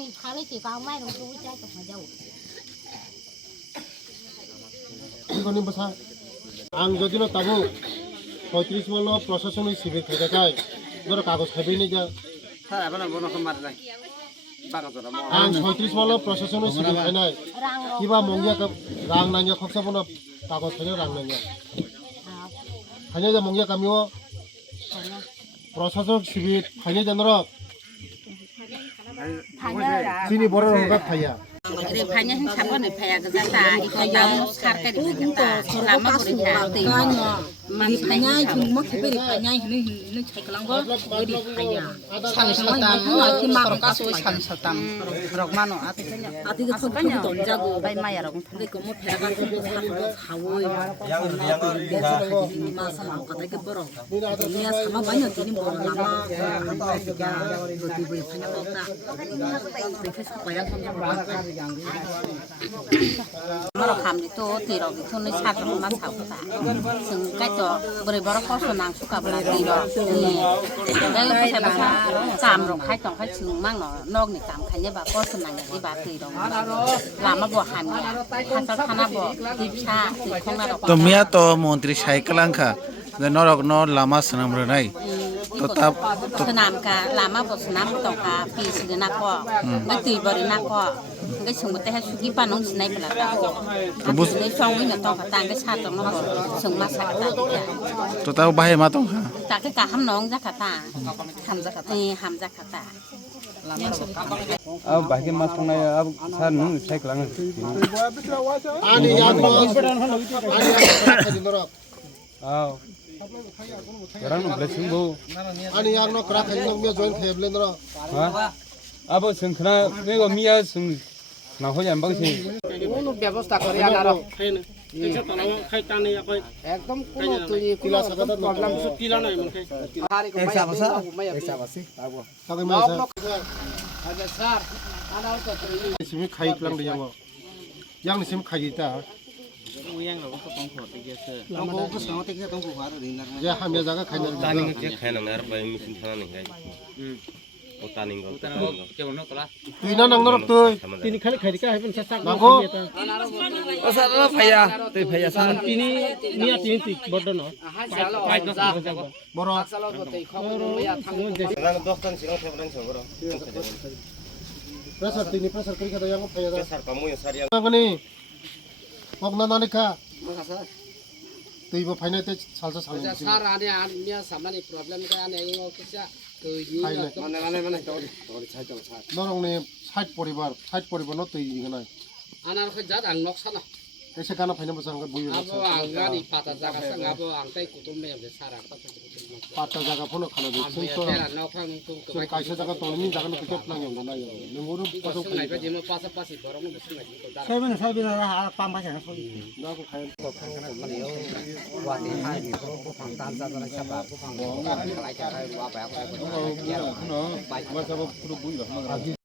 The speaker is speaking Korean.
이 팔을 지가 많이 놓고 있자 좀 하자고. 이거는 뭐사? 안 저기는 따고 35만원 프로세스는 시비 되다가 너를 가고 세비니까 사람은 뭐는 한 말이다. 안 35만원 프로세스는 시비 되나? 기바 몽기야 그 랑나냐 컵사보나 가고 세려 랑나냐. 하냐자 몽기야 가미워 프로세스 시비 하냐자너라 진이 뭐라는 거 파야. Jadi banyak yang siapa nih payah kerja ikut tamu sarka di kerja selama bekerja banyak yang mau kebiri banyak ini cek langgo jadi payah 산설당 서로가서 산설당 그러고 Mano 아직 그 속도도 던자고 bayi maya orang 근데 그뭐 배가 좀 사고 마사 나오다 이게 벌어 그냥 사마 많이 되는 거 남아 그 뒤에 그냥 없다 그래서 과연 Maro kami itu tirok itu nih satu rumah sauta. Sengkai jo beri baru kos nang suka bela tirok. Dari pasal kam rong kai tong kai sung mang no nok nih kam kayaknya bak kos nang di bak tirok. Lama buah kami ya. Pasal karena buah tipsa tikong naro. तो मिया तो मंत्री साइकिल अंका नरक न लामा सनम रनाई तो तब senam ka lama buat senam tong ka pis di nakwa. Ngai tibari nakwa. Ngai sung teh suki panong senai belaka. Bus ni song ni tong ka tang ngai satu ngor sung masak tak. तो तब बाहे मातों हा Tak ke kaham nong Jakarta. Ham Jakarta. Ham Jakarta. अब बाकी मास को नहीं अब सार नून चेक लांग 아니 양로 아니 양로 आओ 그러는 블레싱 뭐 아니 양로 그라 가지고 며 조인 해블렌더라 हाँ अब संखना मेरे मियाँ संग ना हो जाए बंसी কোনো ব্যবস্থা করে আনারো একদম কোনো তুই কোনো প্রবলেম কিলা নাই মনকে হারি কো মাইয়া পয়সা বাসি আবো তাকে মাইসা আচ্ছা স্যার আনাও তো সিমি খাইক্লাং 돼 양어 양니 সিমি খাইতা 동고 그 상태 그 동고 와도 된다 야 하며 자가 খাই나 taning ke khaina ngar ba misin thana ni gai o taning go তুইনা নাংনরক তুই তিনি খালি খাইকা হেবেন চেষ্টা নাগো सार भैया तो भैया सार তিনি মিয়া তিনি বড় ন বড় nang doktan sing thebran chogro pressure তিনি প্রেসার করি খাদা 양어 파야다 sar pamu sariang 나가니 먹나 나니까 তুই ফাইনাতে 살sa 살는 আচ্ছা স্যার আনে আর মিয়া সামনে প্রবলেম কে আনে ইও কিসা কই মানে তোর ছাইতো ছাই 너랑네 60 পরিবার 너 তুই 이거나 আনার কে জাত আং নকসানা এসে কানা ফাইনা বসাঙ্গ বই আবো আঙ্গানি পাতা জায়গা সঙ্গ আবো আংতাই কুতুম মে সারা পাতা পাতা জায়গা ফোন খানা দিছ তো তেরা নখাং তো 저 কাইসা জায়গা তোনি জায়গা নকে প্লাং ইং না নমুরু পাসো নাই বা যেমন পাশা পাশি বরং বসে নাই তো দাঁড়া 사이비나 빰 마셔 나고 খায় ওয়ানি হাই বি বড় ফাং তান জাদা সাবা ফাং বড় খালাই চাই ওয়া বা 너 맞아 뭐 부르 보이라